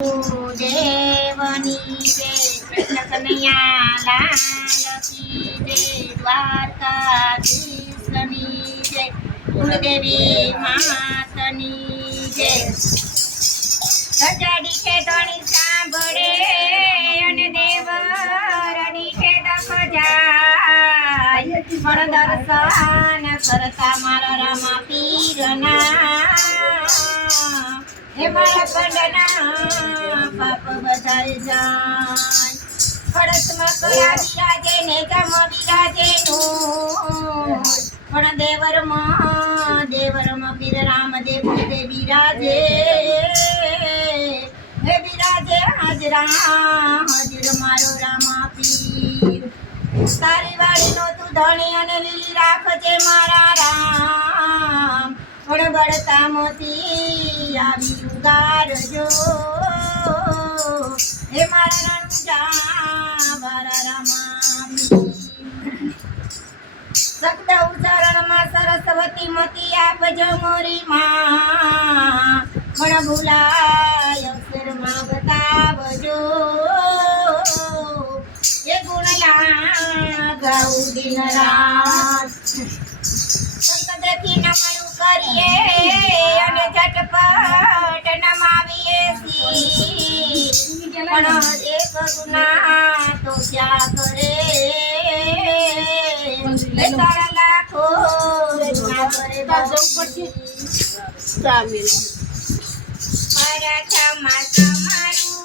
દેવની જય, કૃષ્ણ કનૈયા લાલ કી જય, દ્વારકાધીશની જય, કુળદેવી માતની જય. સજાડી છે ધણી સાંભળે અને દેવ રડી છે દખ જાય, પણ દર્શન કરતા મારા રામા પીરના હે મારા પંડના પાપ બધાય જાય. ખડસમાં કયા બિરાજે ને જમ બિરાજે નું, પણ દેવરમાં પીર રામદેવ તે બિરાજે, હે બિરાજે હાજર મારો રામા પીર. તારી વાડીનો તું ધણી અને લીલી રાખજે મારા રામ, પણ બળતા મોતી આવી ઉગારજો, હે મારા રણુજા મારા રામા પીર. શબ્દ ઉચ્ચારણમાં સરસ્વતી મતી આપજો મોરી માં, પણ ભૂલાય અક્ષરમાં બતાવજો, એ ગુણ ગાઉં દિન રાત. સંતદેથી નમણું કરીએ અને ઝટપટ નમાવીએ સી, પણ એક ગુના તો ક્યાં કરે, તારા લાખો ગુના કરે મારા ક્ષમા તમારું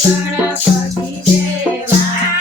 ગણપતિ દેવા,